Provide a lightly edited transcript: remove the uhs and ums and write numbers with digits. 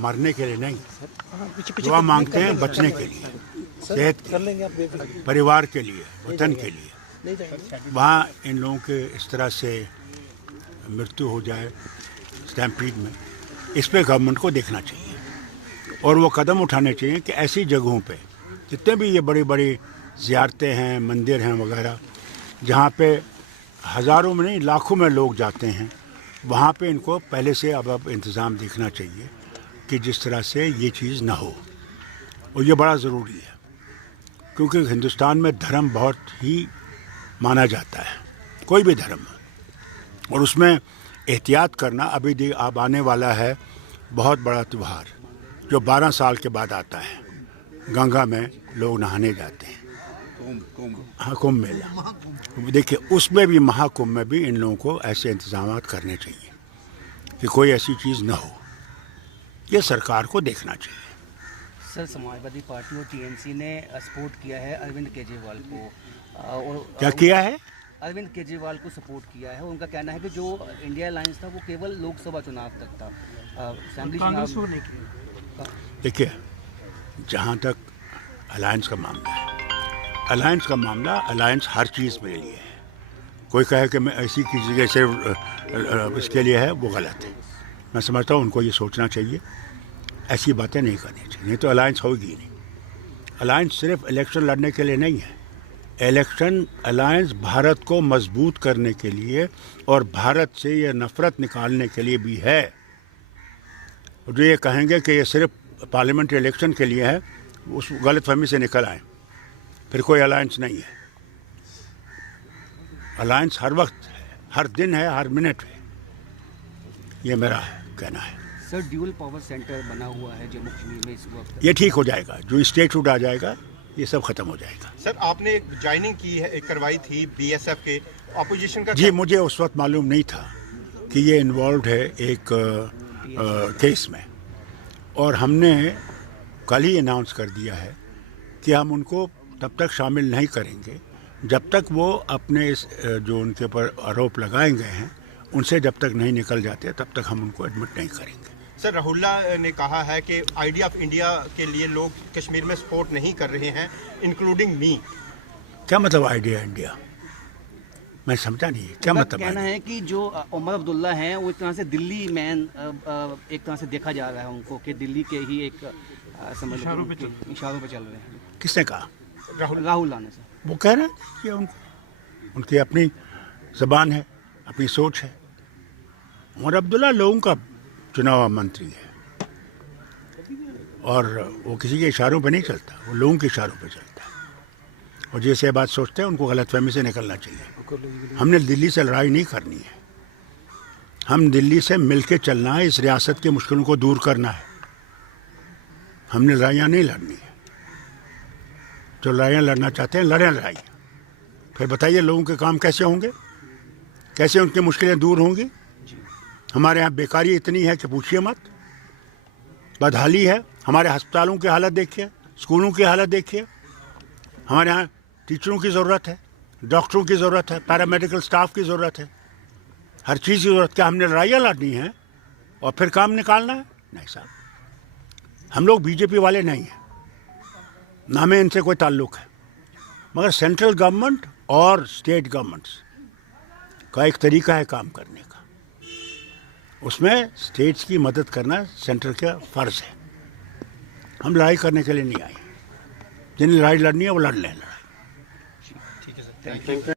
मरने के लिए नहीं, दुआ मांगते हैं बचने के लिए, सेहत के लिए, परिवार के लिए, वतन के लिए। वहाँ इन लोगों के इस तरह से मृत्यु हो जाए स्टैम्पीड में, इस पे गवर्नमेंट को देखना चाहिए और वो कदम उठाने चाहिए कि ऐसी जगहों पे जितने भी ये बड़ी बड़ी ज़ियारतें हैं, मंदिर हैं वगैरह, जहाँ पे हज़ारों में नहीं लाखों में लोग जाते हैं, वहाँ पे इनको पहले से अब इंतज़ाम देखना चाहिए कि जिस तरह से ये चीज़ ना हो। और ये बड़ा ज़रूरी है क्योंकि हिंदुस्तान में धर्म बहुत ही माना जाता है, कोई भी धर्म, और उसमें एहतियात करना। अभी अब आने वाला है बहुत बड़ा त्यौहार जो 12 साल के बाद आता है, गंगा में लोग नहाने जाते हैं, हाँ, कुंभ मेला। देखिए उसमें भी, महाकुंभ में भी इन लोगों को ऐसे इंतजाम करने चाहिए कि कोई ऐसी चीज़ न हो, ये सरकार को देखना चाहिए। सर, समाजवादी पार्टी और टीएमसी ने सपोर्ट किया है अरविंद केजरीवाल को, और क्या किया है? अरविंद केजरीवाल को सपोर्ट किया है। उनका कहना है कि जो इंडिया अलायंस था वो केवल लोकसभा चुनाव तक था, असेंबली चुनाव नहीं किया। देखिए, जहाँ तक अलायंस का मामला है, अलायंस का मामला, अलायंस हर चीज़ के लिए है। कोई कहे कि मैं ऐसी किसी जगह से इसके लिए है, वो गलत है। मैं समझता हूँ उनको ये सोचना चाहिए, ऐसी बातें नहीं करनी चाहिए, नहीं तो अलायंस होगी नहीं। अलायंस सिर्फ इलेक्शन लड़ने के लिए नहीं है, अलायंस भारत को मजबूत करने के लिए और भारत से ये नफरत निकालने के लिए भी है। जो ये कहेंगे कि ये सिर्फ पार्लियामेंट्री इलेक्शन के लिए है, उस गलतफहमी से निकल आए, फिर कोई अलायंस नहीं है। अलायंस हर वक्त है, हर दिन है, हर मिनट है, ये मेरा कहना है। सर, ड्यूल पावर सेंटर बना हुआ है जम्मू कश्मीर में इस वक्त, ये ठीक हो जाएगा, जो स्टेटहुड आ जाएगा ये सब खत्म हो जाएगा। सर, आपने ज्वाइनिंग की है, करवाई थी बीएसएफ के, ऑपोजिशन का? जी, मुझे उस वक्त मालूम नहीं था कि ये इन्वॉल्व है एक केस में, और हमने कल ही अनाउंस कर दिया है कि हम उनको तब तक शामिल नहीं करेंगे जब तक वो अपने इस जो उनके ऊपर आरोप लगाए गए हैं उनसे जब तक नहीं निकल जाते तब तक हम उनको एडमिट नहीं करेंगे। सर, राहुल्ला ने कहा है कि आइडिया ऑफ इंडिया के लिए लोग कश्मीर में सपोर्ट नहीं कर रहे हैं, इंक्लूडिंग मी। क्या मतलब आइडिया इंडिया? मैं समझा नहीं, क्या मतलब? कहना है कि जो उमर अब्दुल्ला हैं वो एक तरह से दिल्ली मैन, एक तरह से देखा जा रहा है उनको कि दिल्ली के ही एक इशारों पे चल रहे हैं। किसने कहा? राहुल्ला ने। सर, वो कह रहे हैं कि उनकी अपनी ज़बान है, अपनी सोच है। उमर अब्दुल्ला लोगों का चुनाव मंत्री है और वो किसी के इशारों पे नहीं चलता, वो लोगों के इशारों पे चलता है। और जैसे बात सोचते हैं उनको गलतफहमी से निकलना चाहिए। हमने दिल्ली से लड़ाई नहीं करनी है, हम दिल्ली से मिलके चलना है, इस रियासत की मुश्किलों को दूर करना है। हमने लड़ाइयाँ नहीं लड़नी है। जो लड़ाइयाँ लड़ना चाहते हैं लड़ें लड़ाई, फिर बताइए लोगों के काम कैसे होंगे, कैसे उनकी मुश्किलें दूर होंगी। हमारे यहाँ बेकारी इतनी है कि पूछिए मत, बदहाली है। हमारे अस्पतालों की हालत देखिए, स्कूलों की हालत देखिए। हमारे यहाँ टीचरों की ज़रूरत है, डॉक्टरों की ज़रूरत है, पैरामेडिकल स्टाफ की ज़रूरत है, हर चीज़ की ज़रूरत। क्या हमने लड़ाइयाँ लड़नी है और फिर काम निकालना है? नहीं साहब, हम लोग बीजेपी वाले नहीं हैं, ना में इनसे कोई ताल्लुक़ है। मगर सेंट्रल गवर्नमेंट और स्टेट गवर्नमेंट्स का एक तरीका है काम करने का, उसमें स्टेट्स की मदद करना सेंटर का फ़र्ज़ है। हम लड़ाई करने के लिए नहीं आए, जिन्हें लड़ाई लड़नी है वो लड़ लें लड़ाई। ठीक है सर, थैंक यू।